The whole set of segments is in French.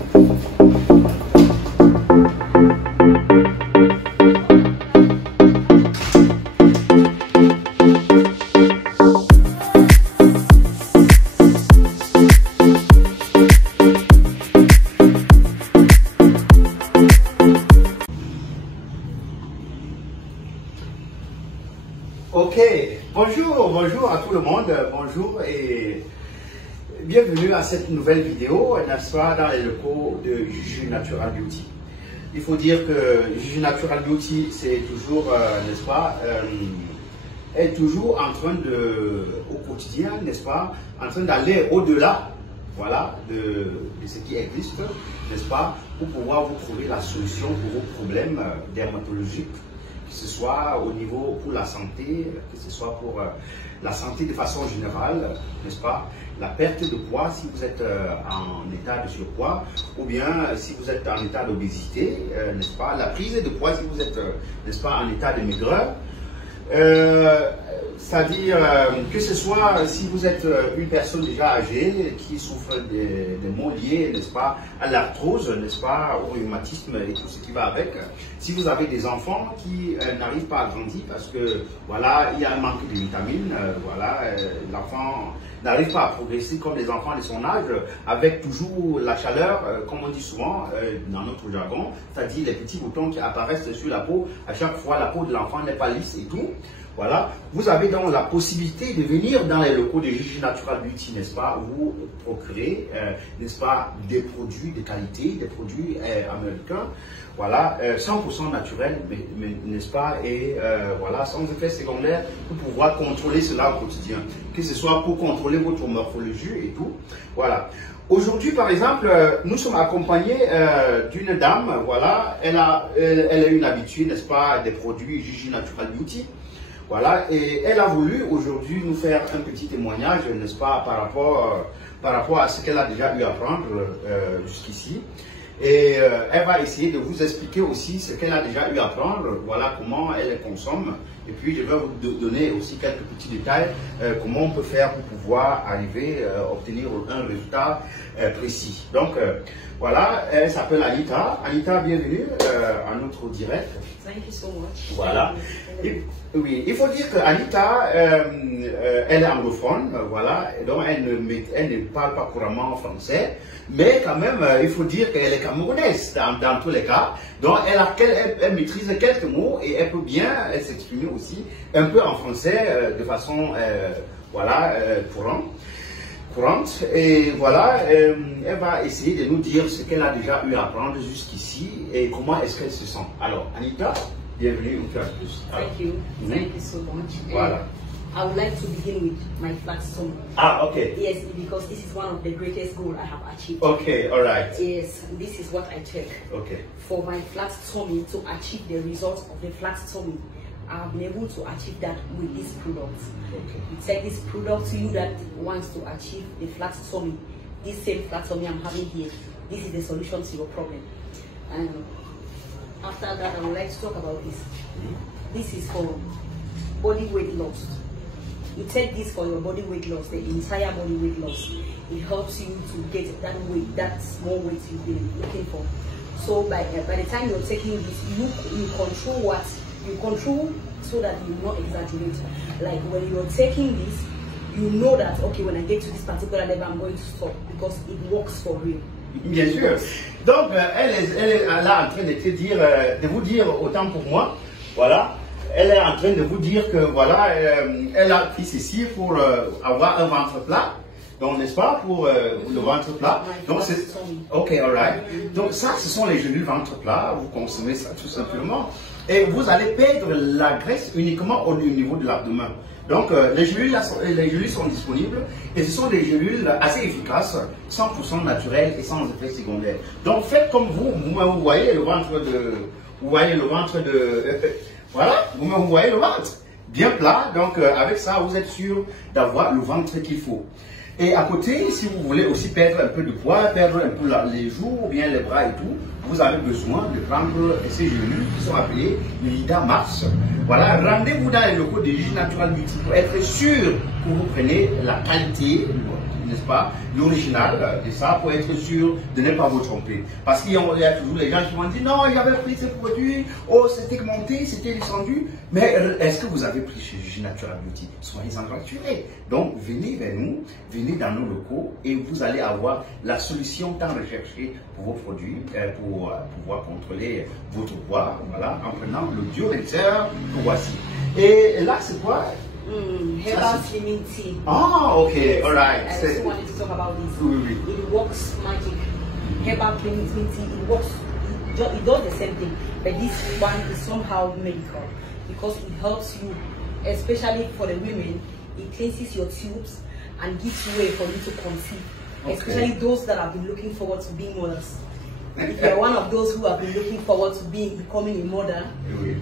Ok, bonjour à tout le monde, bonjour et bienvenue à cette nouvelle vidéo, n'est-ce pas, dans les locaux de Juju Natural Beauty. Il faut dire que Juju Natural Beauty, c'est toujours, n'est-ce pas, est toujours en train de, au quotidien, n'est-ce pas, en train d'aller au-delà, voilà, de ce qui existe, n'est-ce pas, pour pouvoir vous trouver la solution pour vos problèmes dermatologiques, que ce soit au niveau pour la santé, que ce soit pour la santé de façon générale, n'est-ce pas, la perte de poids si vous êtes en état de surpoids, ou bien si vous êtes en état d'obésité, n'est-ce pas, la prise de poids si vous êtes, n'est-ce pas, en état de maigreur. C'est-à-dire que ce soit si vous êtes une personne déjà âgée qui souffre des maux liés, n'est-ce pas, à l'arthrose, n'est-ce pas, au rhumatisme et tout ce qui va avec. Si vous avez des enfants qui n'arrivent pas à grandir parce que voilà, il y a un manque de vitamines, voilà, l'enfant n'arrive pas à progresser comme les enfants de son âge, avec toujours la chaleur, comme on dit souvent dans notre jargon, c'est-à-dire les petits boutons qui apparaissent sur la peau. À chaque fois, la peau de l'enfant n'est pas lisse et tout. Voilà, vous avez donc la possibilité de venir dans les locaux de Juju Natural Beauty, n'est-ce pas, vous procurer, n'est-ce pas, des produits de qualité, des produits américains, voilà, 100% naturels, n'est-ce pas, et voilà, sans effet secondaire, pour pouvoir contrôler cela au quotidien, que ce soit pour contrôler votre morphologie et tout, voilà. Aujourd'hui, par exemple, nous sommes accompagnés d'une dame, voilà, elle a une habitude, n'est-ce pas, des produits Juju Natural Beauty. Voilà, et elle a voulu aujourd'hui nous faire un petit témoignage, n'est-ce pas, par rapport à ce qu'elle a déjà eu à prendre jusqu'ici. Et elle va essayer de vous expliquer aussi ce qu'elle a déjà eu à prendre, voilà comment elle les consomme. Et puis je vais vous donner aussi quelques petits détails, comment on peut faire pour pouvoir arriver à obtenir un résultat précis. Donc voilà, elle s'appelle Anita. Anita, bienvenue à notre direct. Thank you so much. Voilà. Et, oui, il faut dire que Anita, elle est anglophone, voilà, donc elle ne parle pas couramment français, mais quand même, il faut dire qu'elle est camerounaise dans tous les cas. Donc elle maîtrise quelques mots et elle peut bien s'exprimer aussi un peu en français de façon voilà, courante. Et voilà, elle va essayer de nous dire ce qu'elle a déjà eu à apprendre jusqu'ici et comment est-ce qu'elle se sent. Alors, Anita, bienvenue une fois de plus. Thank you. Thank you so much. Voilà. I would like to begin with my flat tummy. Ah, okay. Yes, because this is one of the greatest goals I have achieved. Okay, all right. Yes, this is what I take. Okay. For my flat tummy to achieve the results of the flat tummy, I've been able to achieve that with this product. Okay. It's like this product to you that wants to achieve the flat tummy. This same flat tummy I'm having here, this is the solution to your problem. And after that, I would like to talk about this. This is for body weight loss. You take this for your body weight loss, the entire body weight loss. It helps you to get that weight, that small weight you've been looking for. So by the time you're taking this, you control what? You control so that you not exaggerate. Like when you're taking this, you know that, okay, when I get to this particular level, I'm going to stop because it works for real. Bien sûr. Donc, elle est là en train de te dire, de vous dire autant pour moi, voilà. Elle est en train de vous dire que voilà, elle a pris ceci pour avoir un ventre plat, donc n'est-ce pas, pour le ventre plat. Donc c'est, ok, alright. Donc ça, ce sont les gélules ventre plat. Vous consommez ça tout simplement, et vous allez perdre la graisse uniquement au niveau de l'abdomen. Donc les gélules sont disponibles et ce sont des gélules assez efficaces, 100% naturelles et sans effet secondaire. Donc faites comme vous voyez le ventre de, voilà, vous voyez le ventre bien plat. Donc avec ça, vous êtes sûr d'avoir le ventre qu'il faut. Et à côté, si vous voulez aussi perdre un peu de poids, perdre un peu les joues ou bien les bras et tout, vous avez besoin de prendre ces gélules qui sont appelées Lida Max. Voilà, rendez-vous dans les locaux de Juju Natural Beauty pour être sûr que vous prenez la qualité n'est-ce pas, l'original de ça pour être sûr de ne pas vous tromper. Parce qu'il y a toujours les gens qui vont dire non, j'avais pris ce produit, oh c'était monté, c'était descendu. Mais est-ce que vous avez pris chez Gigi Natural Beauty? Soyez-en rassurés. Donc venez vers nous, venez dans nos locaux et vous allez avoir la solution tant recherchée pour vos produits, pour pouvoir contrôler votre poids, voilà, en prenant le Duo-Mixer que voici. Et là, c'est quoi? Herbal Slimming Tea. Ah, ok, Yes, alright. I also wanted to talk about this. Oui, oui. It works magic. Herbal Slimming Tea, it works, it does the same thing, but this one is somehow medical because it helps you, especially for the women. It cleanses your tubes and gives way for you to conceive, especially those that have been looking forward to being mothers. If you're one of those who have been looking forward to becoming a mother,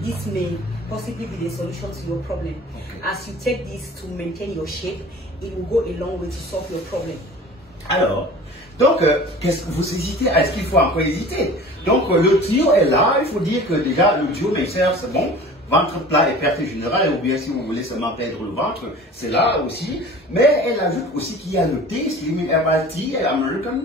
this may possibly be the solution to your problem. As you take this to maintain your shape, it will go a long way to solve your problem. Alors, donc, qu'est-ce que vous hésitez? Est-ce qu'il faut encore hésiter? Donc, le trio est là. Il faut dire que déjà, le Duo-Mixer, c'est bon. Ventre plat et perte générale, ou bien si vous voulez seulement perdre le ventre, c'est là aussi. Mais elle ajoute aussi qu'il y a le thé, Slimming Herbal Tea American,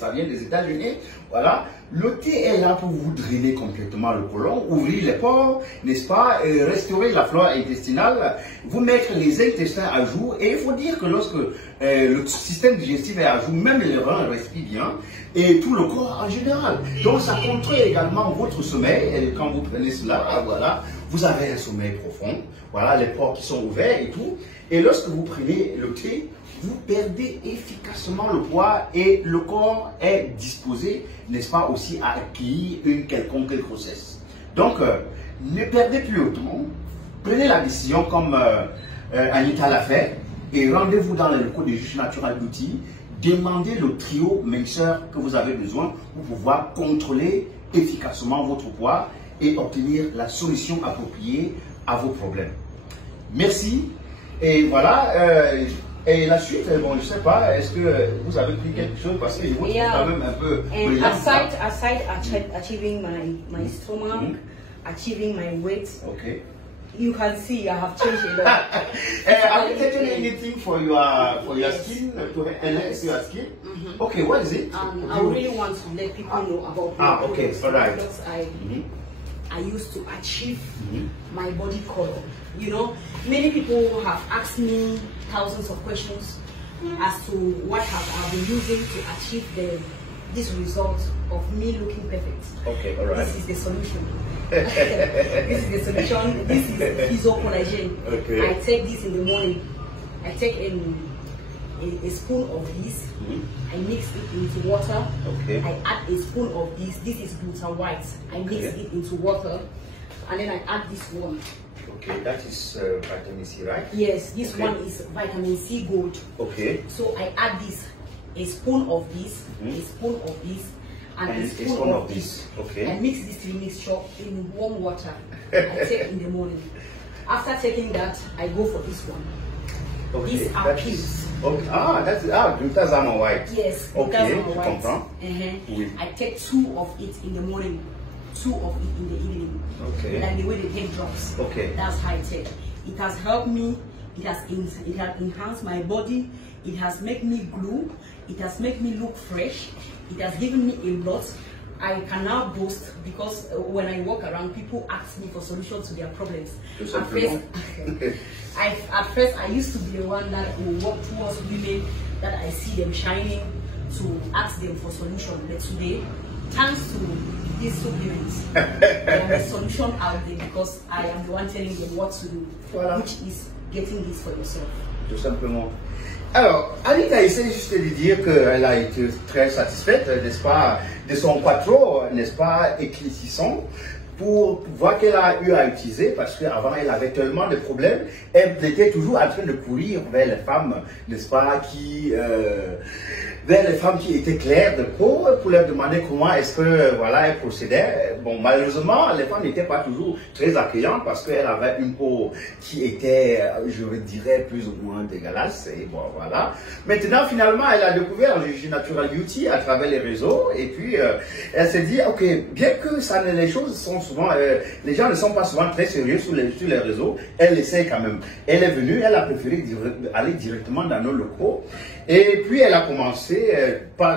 ça vient des États-Unis. Voilà. Le thé est là pour vous drainer complètement le côlon, ouvrir les pores, n'est-ce pas, restaurer la flore intestinale, vous mettre les intestins à jour. Et il faut dire que lorsque le système digestif est à jour, même les reins respirent bien, et tout le corps en général. Donc ça contrôle également votre sommeil. Et quand vous prenez cela, voilà, vous avez un sommeil profond. Voilà, les pores qui sont ouverts et tout. Et lorsque vous prenez le thé, vous perdez efficacement le poids et le corps est disposé, n'est-ce pas, aussi à accueillir une quelconque grossesse. Donc, ne perdez plus le temps, prenez la décision comme Anita l'a fait et rendez-vous dans les locaux de Gigi Natural Beauty, demandez le trio mixeur que vous avez besoin pour pouvoir contrôler efficacement votre poids et obtenir la solution appropriée à vos problèmes. Merci et voilà. Et la suite, bon, je sais pas, est-ce que vous avez pris quelque chose parce que je vous trouve quand même un peu brillant. Aside achieving my stomach, achieving my weight, you can see I have changed a lot. Have you taken anything for your skin to enhance your skin? Okay, what is it? I really want to let people know about my products, alright. Because I used to achieve my body color. You know, many people have asked me thousands of questions as to what I been using to achieve this result of me looking perfect. Okay, all right. This is the solution. This is the solution. This is Physocollagen. Okay. I take this in the morning. I take a spoon of this. I mix it into water. Okay. I add a spoon of this. This is gluten white. I mix it into water, and then I add this one. Okay, that is vitamin C, right? Yes, this one is vitamin C gold. Okay. So I add this, a spoon of this, a spoon of this, and a spoon of this. Okay. I mix this mixture in warm water. I take in the morning. After taking that, I go for this one. Okay. These are pills. Okay. That's glutathione white. Yes, okay. White. Oui. I take 2 of it in the morning, 2 of it in the evening. Okay. Like the way they take drops. Okay. That's high tech. It has helped me. It has enhanced my body. It has made me glow. It has made me look fresh. It has given me a lot. I can now boast because when I walk around, people ask me for solutions to their problems. At first, I used to be the one that will walk towards women that I see them shining to ask them for solutions. But today, thanks to these supplements, there is a solution out there because I am the one telling them what to do, which is getting this for yourself. Tout simplement. Alors, Anita essaie juste de dire qu'elle a été très satisfaite, n'est-ce pas, de son quattro, n'est-ce pas, éclaircissant, pour voir qu'elle a eu à utiliser, parce qu'avant elle avait tellement de problèmes, elle était toujours en train de courir vers les femmes, n'est-ce pas, vers les femmes qui étaient claires de peau pour leur demander comment est-ce que voilà elles procédaient. Bon, malheureusement, les femmes n'étaient pas toujours très accueillantes parce qu'elle avait une peau qui était, je dirais, plus ou moins dégueulasse. Et bon, voilà. Maintenant, finalement, elle a découvert Gigi Natural Beauty à travers les réseaux et puis elle s'est dit, ok, bien que ça, les choses sont souvent, les gens ne sont pas souvent très sérieux sur les réseaux, elle essaie quand même. Elle est venue, elle a préféré aller directement dans nos locaux Et puis elle a commencé,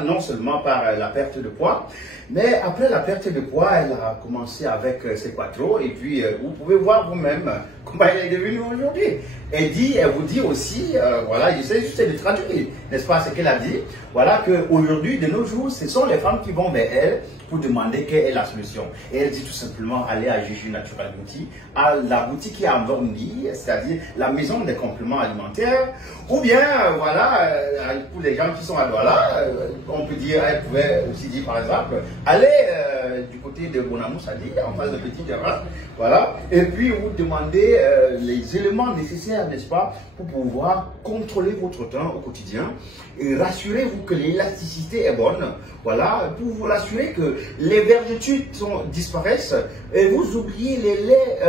non seulement par la perte de poids, mais après la perte de poids, elle a commencé avec ses quattro. Et puis vous pouvez voir vous-même comment elle est devenue aujourd'hui. Elle vous dit aussi, voilà, j'essaie juste de traduire, n'est-ce pas, ce qu'elle a dit. Voilà qu'aujourd'hui, de nos jours, ce sont les femmes qui vont vers elle pour demander quelle est la solution. Et elle dit tout simplement aller à Gigi Natural Beauty, à la boutique qui est à Vormby, c'est-à-dire la maison des compléments alimentaires, ou bien, voilà, pour les gens qui sont à Douala, on peut dire, elle pouvait aussi dire par exemple, aller du côté de Bonamou Sadi, en face de Petit Terrain, voilà, et puis vous demandez les éléments nécessaires, n'est-ce pas, pour pouvoir contrôler votre temps au quotidien et rassurez-vous que l'élasticité est bonne, voilà, pour vous rassurer que les vergetures disparaissent et vous oubliez les laits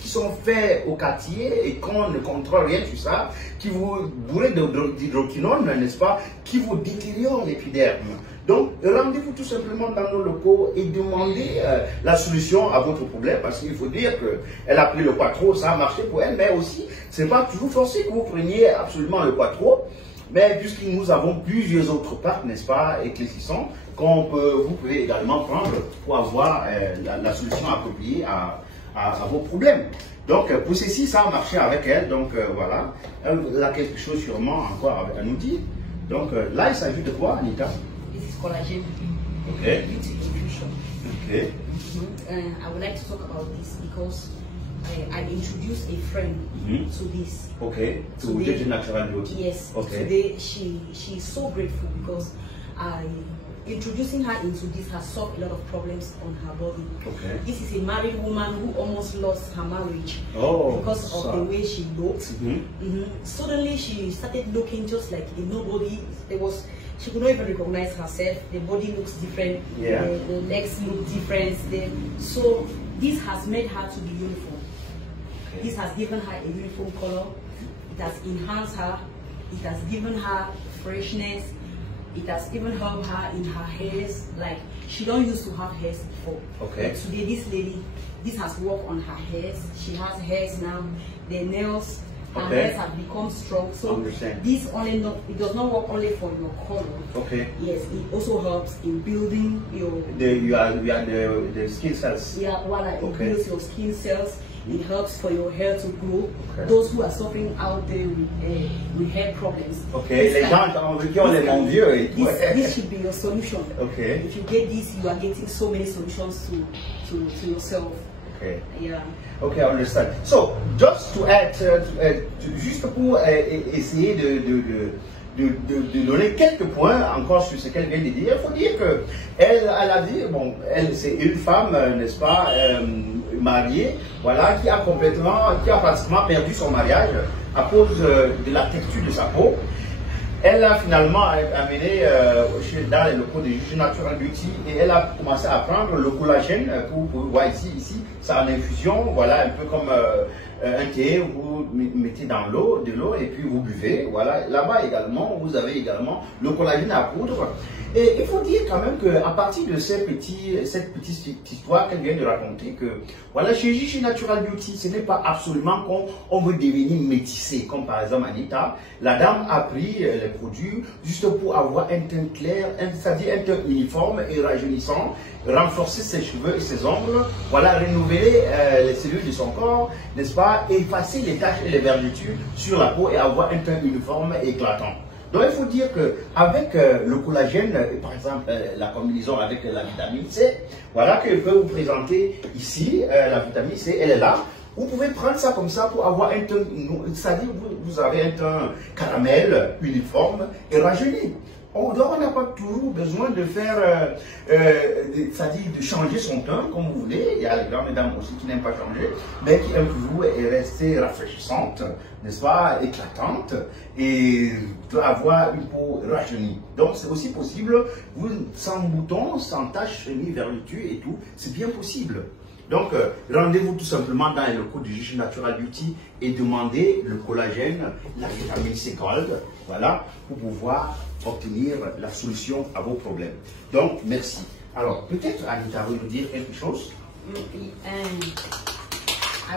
qui sont faits au quartier et qu'on ne contrôle rien sur ça, qui vous bourrez d'hydroquinone, n'est-ce pas, qui vous détériore l'épiderme. Donc, rendez-vous tout simplement dans nos locaux et demandez la solution à votre problème, parce qu'il faut dire qu'elle a pris le quattro, ça a marché pour elle, mais aussi, c'est pas toujours forcé que vous preniez absolument le quattro, mais puisque nous avons plusieurs autres parcs, n'est-ce pas, éclaircissants, vous pouvez également prendre pour avoir la solution appropriée à vos problèmes. Donc, pour ceci, ça a marché avec elle, donc voilà, elle a quelque chose sûrement encore à nous dire. Donc là, il s'agit de quoi, Anita? Collagen. Okay. Beauty infusion. Okay. I would like to talk about this because I introduced a friend to this. Okay. To Gigi Natural Beauty. Yes. Okay. Today she's so grateful because introducing her into this has solved a lot of problems on her body. Okay. This is a married woman who almost lost her marriage because of the way she looked. Suddenly she started looking just like a nobody. She could not even recognize herself. The body looks different. Yeah. The legs look different. So this has made her to be uniform. Okay. This has given her a uniform color. It has enhanced her. It has given her freshness. It has even helped her in her hairs. Like she don't used to have hairs before. Okay. But today this lady, this has worked on her hairs. She has hairs now. The nails. Her hairs have become strong, so this it does not work only for your color. Okay. Yes, it also helps in building your the skin cells. Yeah, it builds your skin cells. It helps for your hair to grow. Those who are suffering out there with hair problems. Okay. This should be your solution. Okay. If you get this, you are getting so many solutions to yourself. Okay. Yeah. Okay, I understand. So, just to add, juste pour essayer de donner quelques points encore sur ce qu'elle vient de dire, il faut dire que elle a dit, bon, elle c'est une femme, n'est-ce pas, mariée, voilà, qui a pratiquement perdu son mariage à cause de la texture de sa peau. Elle a finalement amené dans les locaux de Gigi Natural Beauty et elle a commencé à prendre le collagène pour voir ici, c'est en infusion, voilà, un peu comme un thé, vous mettez dans de l'eau et puis vous buvez, voilà. Là-bas également, vous avez également le collagène à poudre. Et il faut dire quand même qu'à partir de cette petite histoire qu'elle vient de raconter, que voilà, chez Gigi Natural Beauty, ce n'est pas absolument qu'on veut devenir métissé, comme par exemple Anita. La dame a pris les produits juste pour avoir un teint clair, c'est-à-dire un teint uniforme et rajeunissant, renforcer ses cheveux et ses ongles, voilà, renouveler les cellules de son corps, n'est-ce pas, effacer les taches et les vergetures sur la peau et avoir un teint uniforme et éclatant. Donc il faut dire qu'avec le collagène, par exemple la combinaison avec la vitamine C, voilà que je peux vous présenter ici, la vitamine C, elle est là. Vous pouvez prendre ça comme ça pour avoir un teint, c'est-à-dire vous avez un teint caramel, uniforme et rajeuni. Donc on n'a pas toujours besoin de faire, c'est-à-dire de changer son teint comme vous voulez. Il y a les grandes dames aussi qui n'aiment pas changer, mais qui aiment toujours rester rafraîchissante, n'est-ce pas, éclatante, et avoir une peau rajeunie. Donc c'est aussi possible, vous sans boutons, sans taches, ni vergetures et tout, c'est bien possible. Donc, rendez-vous tout simplement dans les locaux de Gigi Natural Beauty et demandez le collagène, la vitamine C Gold, voilà, pour pouvoir obtenir la solution à vos problèmes. Donc, merci. Alors, peut-être Anita veut nous dire quelque chose? I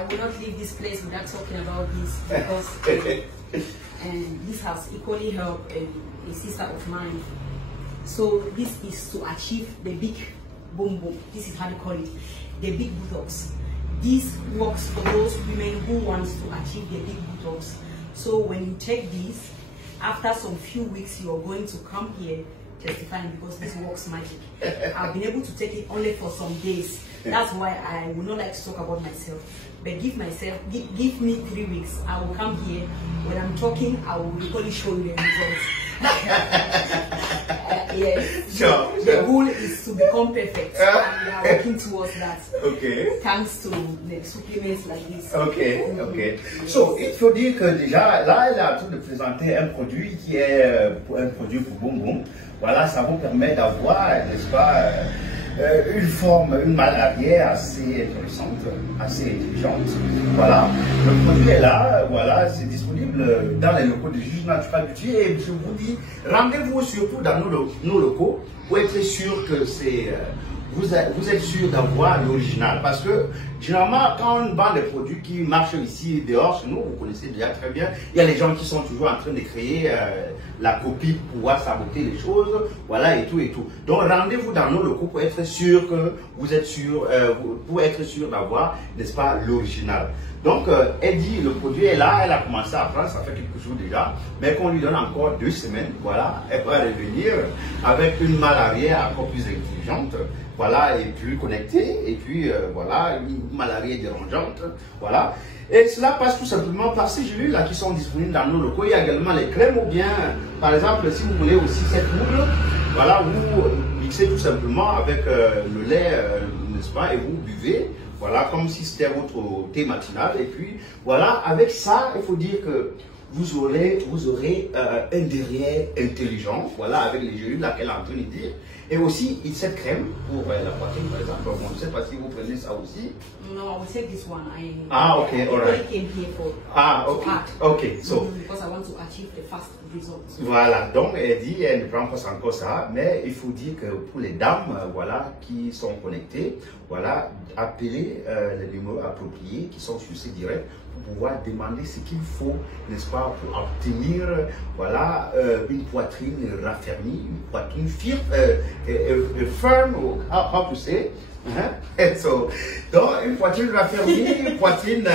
will not leave this place without talking about this because and this has equally helped a sister of mine. So this is to achieve the big boom boom. This is how they call it, the big buttocks. This works for those women who want to achieve the big buttocks. So when you take this, after some few weeks, you are going to come here testifying because this works magic. I've been able to take it only for some days. That's why I would not like to talk about myself. But give me 3 weeks. I will come here. When I'm talking, I will really show you the results. Yes. Sure. The goal is to become perfect. And we are working towards that. Okay. Thanks to the supplements like this. Ok, ok. So, il faut dire que déjà, là, elle a tout de présenter un produit qui est un produit pour Boum Boum. Voilà, ça vous permet d'avoir, n'est-ce pas, une forme, une malle arrière assez intéressante, assez intelligente. Voilà, le produit est là, voilà, c'est disponible dans les locaux de Juge Natural Beauty et je vous dis, rendez-vous surtout dans nos locaux pour être sûr que c'est... Vous êtes sûr d'avoir l'original parce que généralement quand on vend des produits qui marchent ici dehors chez nous, vous connaissez déjà très bien, il y a les gens qui sont toujours en train de créer la copie pour pouvoir saboter les choses, voilà et tout et tout. Donc rendez-vous dans nos locaux pour être sûr que vous êtes sûr, pour être sûr d'avoir, n'est-ce pas, l'original. Donc elle dit le produit est là, elle a commencé à prendre, ça fait quelques jours déjà, mais qu'on lui donne encore 2 semaines, voilà, elle va revenir avec une malle arrière encore plus intelligente. Voilà, et plus connecté, et puis voilà, une maladie dérangeante, voilà. Et cela passe tout simplement par ces gélules là qui sont disponibles dans nos locaux. Il y a également les crèmes ou bien, par exemple, si vous voulez aussi cette poudre, voilà, vous mixez tout simplement avec le lait, n'est-ce pas, et vous buvez, voilà, comme si c'était votre thé matinal. Et puis, voilà, avec ça, il faut dire que vous aurez un derrière intelligent, voilà, avec les gélules là qu'elle est en train de dire. Et aussi, cette crème pour la poitrine, par exemple. Bon, je ne sais pas si vous prenez ça aussi. No, I will take this one. Okay, all right. I came here for okay, okay. So because I want to achieve the fast results. Voilà, donc elle dit, elle ne prend pas encore ça, mais il faut dire que pour les dames, voilà, qui sont connectées, voilà, appelez les numéros appropriés qui sont sur ce direct pour pouvoir demander ce qu'il faut, n'est-ce pas, pour obtenir, voilà, une poitrine raffermie, une poitrine firme, how to say. So, donc une poitrine raffermie, une poitrine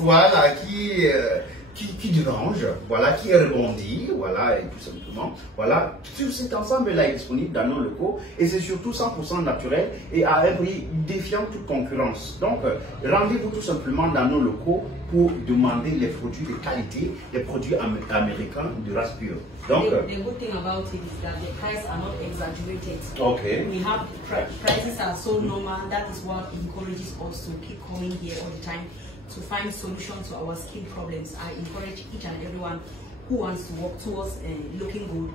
voilà, qui dérange, voilà, qui rebondit, voilà, et tout simplement, voilà, tout cet ensemble-là est disponible dans nos locaux et c'est surtout 100% naturel et à un prix défiant toute concurrence. Donc, rendez-vous tout simplement dans nos locaux pour demander les produits de qualité, les produits américains de race pure. Donc, the good thing about it is that the prices are not exaggerated. Okay. We have prices are so normal. That is what encourages us to keep coming here all the time to find solutions to our skin problems. I encourage each and everyone who wants to work towards looking good,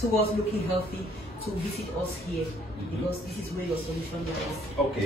towards looking healthy, to visit us here because this is where your solution lies. Ok,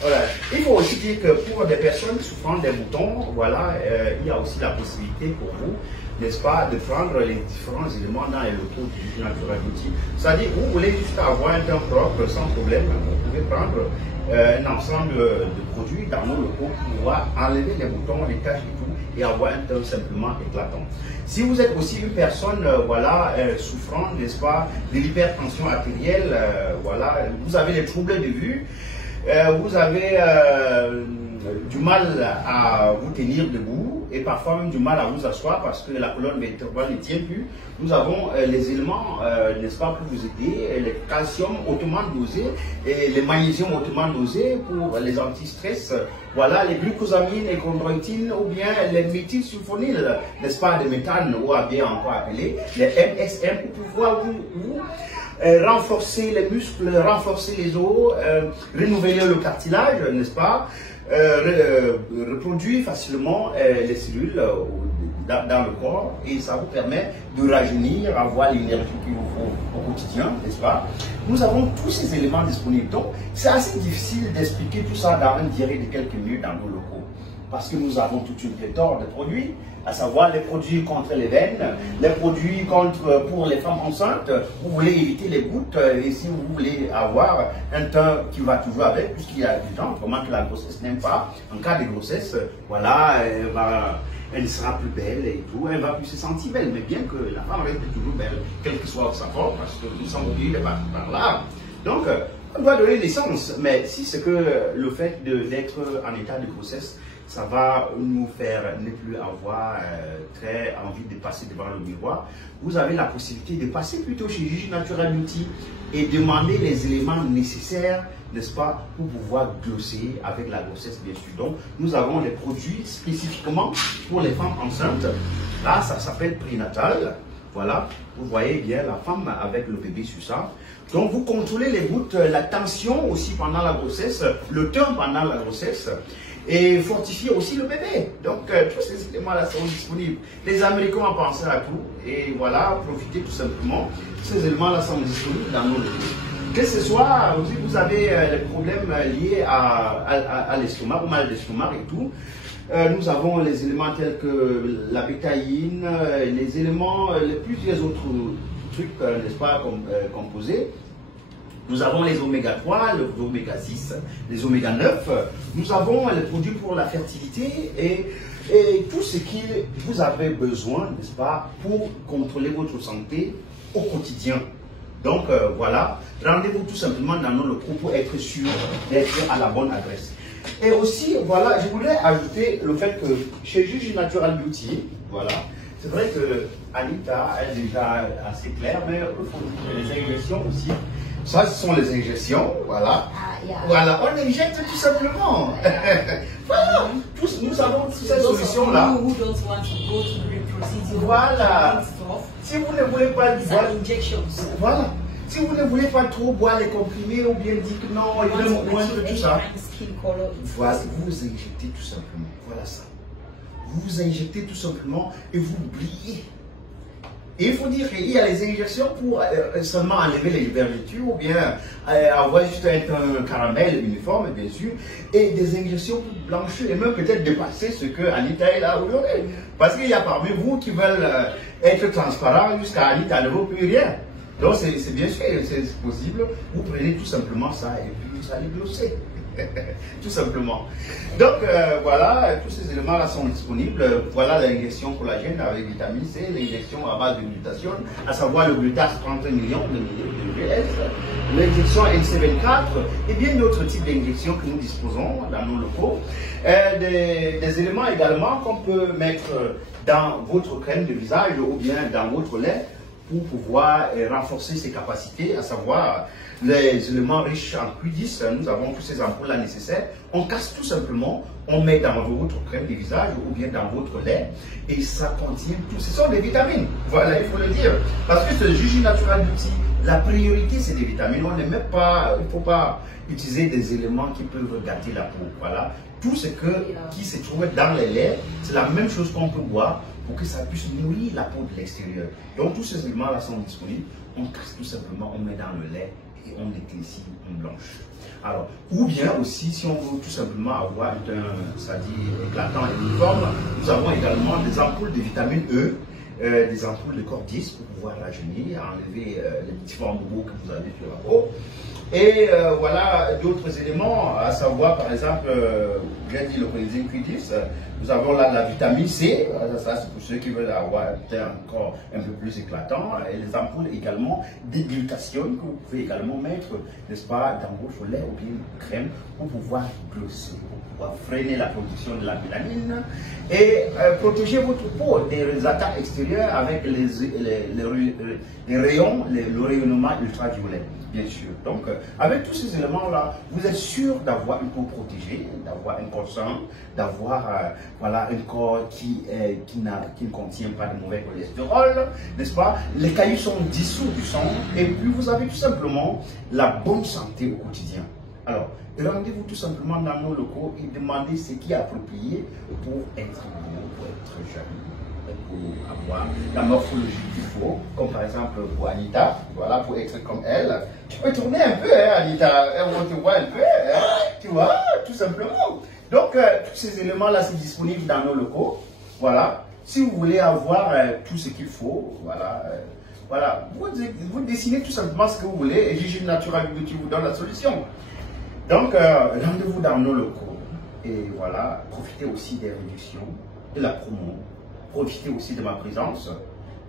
voilà. Il faut aussi dire que pour des personnes souffrant des boutons, voilà, il y a aussi la possibilité pour vous, n'est-ce pas, de prendre les différents éléments dans les locaux du Natural Beauty. C'est-à-dire, vous voulez juste avoir un temps propre sans problème, vous pouvez prendre un ensemble de produits dans nos locaux pour pouvoir enlever les boutons, les taches et tout, et avoir un teint simplement éclatant. Si vous êtes aussi une personne voilà, souffrant, n'est-ce pas, de l'hypertension artérielle, voilà, vous avez des troubles de vue, vous avez du mal à vous tenir debout et parfois même du mal à vous asseoir parce que la colonne vertébrale ne tient plus. Nous avons les éléments, n'est-ce pas, pour vous aider, le calcium hautement dosé et le magnésium hautement dosé pour les anti-stress. Voilà, les glucosamines et chondroïtines ou bien les méthylsulfonyles, n'est-ce pas, de méthane ou bien encore appelé les MSM pour pouvoir vous renforcer les muscles, renforcer les os, renouveler le cartilage, n'est-ce pas, reproduire facilement les cellules dans le corps et ça vous permet de rajeunir, avoir l'énergie qu'il vous faut au quotidien, n'est-ce pas? Nous avons tous ces éléments disponibles. Donc, c'est assez difficile d'expliquer tout ça dans un direct de quelques minutes dans nos locaux. Parce que nous avons toute une pléthore de produits à savoir les produits contre les veines, les produits pour les femmes enceintes. Vous voulez éviter les gouttes et si vous voulez avoir un teint qui va toujours avec, puisqu'il y a du temps, comment que la grossesse n'aime pas. En cas de grossesse, voilà, elle sera plus belle et tout, elle va plus se sentir belle, mais bien que la femme reste toujours belle, quelle que soit sa forme, parce que nous sommes obligés de partir par là. Donc, on doit donner naissance, mais si c'est que le fait d'être en état de grossesse, ça va nous faire ne plus avoir très envie de passer devant le miroir, vous avez la possibilité de passer plutôt chez Gigi Natural Beauty et demander les éléments nécessaires, n'est-ce pas, pour pouvoir glosser avec la grossesse, bien sûr. Donc, nous avons des produits spécifiquement pour les femmes enceintes. Là, ça s'appelle prénatal. Voilà, vous voyez bien la femme avec le bébé sur ça. Donc, vous contrôlez les gouttes, la tension aussi pendant la grossesse, le teint pendant la grossesse. Et fortifier aussi le bébé. Donc, tous ces éléments-là sont disponibles. Les Américains ont pensé à tout. Et voilà, profitez tout simplement. Ces éléments-là sont disponibles dans nos lieux. Que ce soit, vous avez des problèmes liés à l'estomac, au mal d'estomac et tout. Nous avons les éléments tels que la bétaïne, les éléments, plusieurs autres trucs, n'est-ce pas, composés. Nous avons les oméga 3, les oméga 6, les oméga 9. Nous avons les produits pour la fertilité et tout ce que vous avez besoin, n'est-ce pas, pour contrôler votre santé au quotidien. Donc voilà, rendez-vous tout simplement dans nos locaux pour être sûr d'être à la bonne adresse. Et aussi, voilà, je voudrais ajouter le fait que chez Gigi Natural Beauty, voilà, c'est vrai que Anita, elle est déjà assez claire, mais il faut dire les injections aussi. Ça, ce sont les injections, voilà. Voilà, on injecte tout simplement. Voilà, nous avons toutes ces solutions-là. Voilà. Si vous ne voulez pas boire, voilà. Si vous ne voulez pas trop boire les comprimés ou bien dire que non, il y a moins de tout ça. Voilà, vous injectez tout simplement. Voilà ça. Vous vous injectez tout simplement et vous brillez. Et il faut dire qu'il y a les injections pour seulement enlever les vergetures ou bien avoir juste un caramel uniforme, bien sûr, et des injections pour blanchir et même peut-être dépasser ce que Anita est là aujourd'hui. Parce qu'il y a parmi vous qui veulent être transparents jusqu'à Anita ne vaut plus rien. Donc c'est bien sûr, c'est possible. Vous prenez tout simplement ça et puis vous allez glosser. Tout simplement. Donc voilà, tous ces éléments-là sont disponibles. Voilà l'injection collagène avec vitamine C, l'injection à base de glutathione, à savoir le glutate 30 millions de GS, l'injection NC24 et bien d'autres types d'injections que nous disposons dans nos locaux. Des éléments également qu'on peut mettre dans votre crème de visage ou bien dans votre lait pour pouvoir renforcer ses capacités, à savoir les éléments riches en Q10. Nous avons tous ces ampoules-là nécessaires. On casse tout simplement, on met dans votre crème de visage ou bien dans votre lait et ça contient tout. Ce sont des vitamines, voilà, il faut le dire. Parce que ce Gigi Natural Beauty, la priorité c'est des vitamines. On n'aime pas, il ne faut pas utiliser des éléments qui peuvent gâter la peau. Voilà. Tout ce qui se trouve dans les laits, c'est la même chose qu'on peut boire pour que ça puisse nourrir la peau de l'extérieur. Donc tous ces éléments-là sont disponibles. On casse tout simplement, on met dans le lait et on éclaircit, on blanche. Alors, ou bien aussi, si on veut tout simplement avoir un teint, c'est-à-dire éclatant et uniforme, nous avons également des ampoules de vitamine E, des ampoules de corps 10 pour pouvoir rajeunir, enlever les petits formes de que vous avez sur la peau. Et voilà d'autres éléments, à savoir par exemple, bien dit le coenzyme Q10, nous avons là la vitamine C, ça c'est pour ceux qui veulent avoir un teint encore un peu plus éclatant, et les ampoules également de glutathione que vous pouvez également mettre, n'est-ce pas, dans votre lait ou bien crème pour pouvoir glosser, pour pouvoir freiner la production de la mélanine et protéger votre peau des attaques extérieures avec les rayons, le rayonnement ultraviolet. Bien sûr. Donc, avec tous ces éléments-là, vous êtes sûr d'avoir une peau protégée, d'avoir un corps sain, d'avoir voilà, un corps qui ne contient pas de mauvais cholestérol, n'est-ce pas? Les cailloux sont dissous du sang et puis vous avez tout simplement la bonne santé au quotidien. Alors, rendez-vous tout simplement dans nos locaux et demandez ce qui est approprié pour être beau, pour être jeune, pour avoir la morphologie qu'il faut, comme par exemple pour Anita, voilà, pour être comme elle. Tu peux tourner un peu, hein, Anita, on te voit un peu, hein, tu vois, tout simplement. Donc, tous ces éléments-là, c'est disponible dans nos locaux, voilà. si vous voulez avoir tout ce qu'il faut, voilà, voilà, vous dessinez tout simplement ce que vous voulez et Gigi Natural Beauty vous donne la solution. Donc, rendez-vous dans nos locaux et voilà, profitez aussi des réductions, de la promo, profitez aussi de ma présence,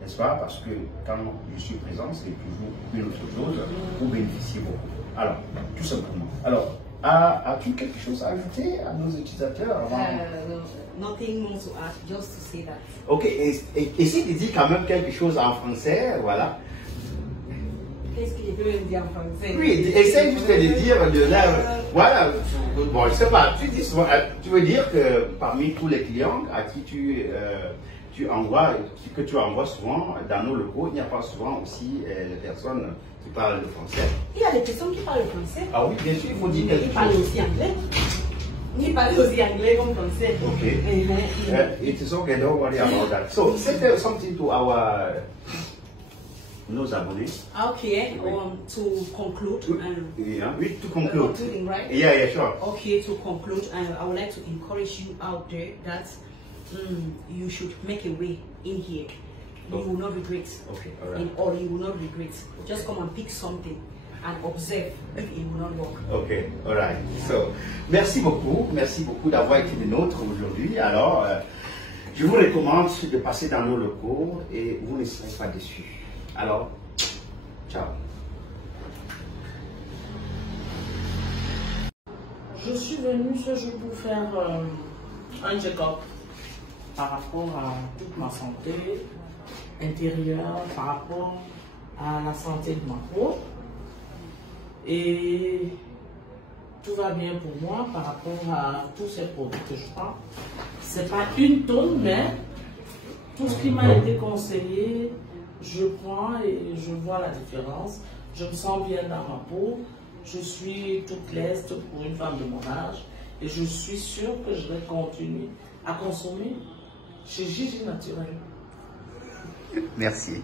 n'est-ce pas? Parce que quand je suis présent, c'est toujours une autre chose, vous bénéficiez beaucoup. Alors, tout simplement. Alors, as-tu quelque chose à ajouter à nos utilisateurs avant? Nothing more to add, just to say that. Ok, essaye de dire quand même quelque chose en français, voilà. Qu'est-ce qu'il peut me dire en français? Oui, essaye juste de dire de là, voilà, bon, je sais pas, tu veux dire que parmi tous les clients à qui tu envoies souvent dans nos locaux, il n'y a pas souvent aussi les personnes qui parlent le français. Il y a des personnes qui parlent le français. Ah oui, bien sûr, il faut dire quelque chose. Ils parlent aussi anglais. Ils parlent aussi anglais comme français. Okay. It is okay, don't worry about that. So, say something to nos abonnés. Okay, to conclude. Yeah, to conclude. Concluding, right? Yeah, sure. Okay, to conclude, I would like to encourage you out there that you should make a way in here. You will not regret. Okay, all right. Or you will not regret. Just come and pick something and observe if it will not work. Okay, all right. So, merci beaucoup d'avoir été des nôtres aujourd'hui. Alors, je vous recommande de passer dans nos locaux et vous ne serez pas déçus. Alors, ciao. Je suis venue ce jour pour faire un check-up par rapport à toute ma santé intérieure, par rapport à la santé de ma peau. Et tout va bien pour moi par rapport à tous ces produits que je prends. C'est pas une tonne, mais tout ce qui m'a été conseillé, je prends et je vois la différence. Je me sens bien dans ma peau. Je suis toute leste pour une femme de mon âge. Et je suis sûre que je vais continuer à consommer chez Gigi Naturel. Merci.